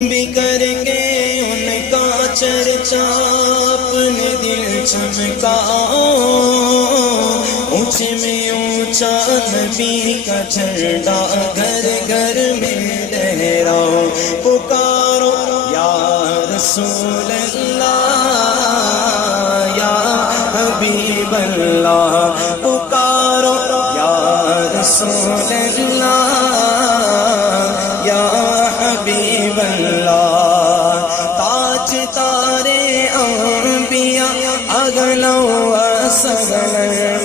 بھی کریں گے ان کا چرچا، اپنے دل چمکا اونچے میں اونچا نبی کا جھنڈا، گھر گھر میں لہراؤ، پکارو یا رسول اللہ یا حبیب اللہ، پکارو یا رسول اللہ یا حبیب اللہ، تاج تارے انبیاء اگلو اصغر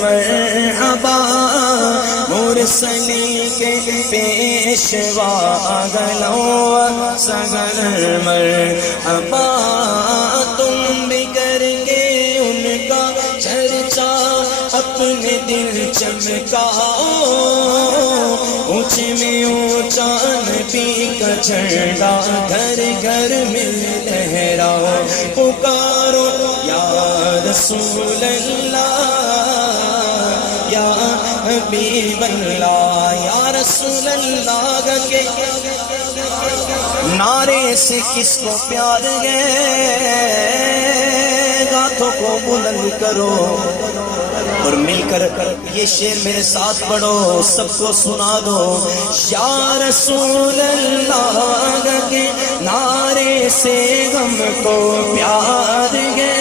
مرحبا، مرسلی کے پیشوا اگلو اصغر مرحبا، تم بھی کریں گے ان کا چرچا، اپنے دل چمکاؤ، اونچے میں اونچا نبی کا جھنڈا، گھر گھر میں لہراؤ، پکارو یا رسول اللہ یا حبیب اللہ، یا رسول اللہ کے نعرے سے کس کو پیار ہے، ہاتھوں کو بلند کرو اور مل کر یہ شعر میرے ساتھ پڑھو، سب کو سنا دو، یا رسول اللہ کے نعرے سے ہم کو پیار ہے،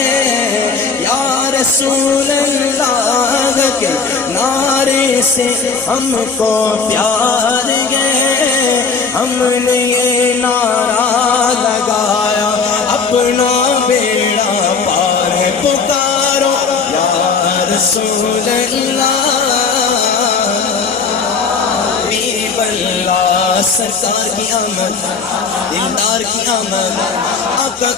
یا رسول اللہ کے نعرے سے ہم کو پیار ہے، ہم نے یہ نعرہ لگایا اپنا بیڑا پار ہے، پکارو یا رسول اللہ حبیب اللہ، سرکار کی آمد، دلدار کی آمد، آقا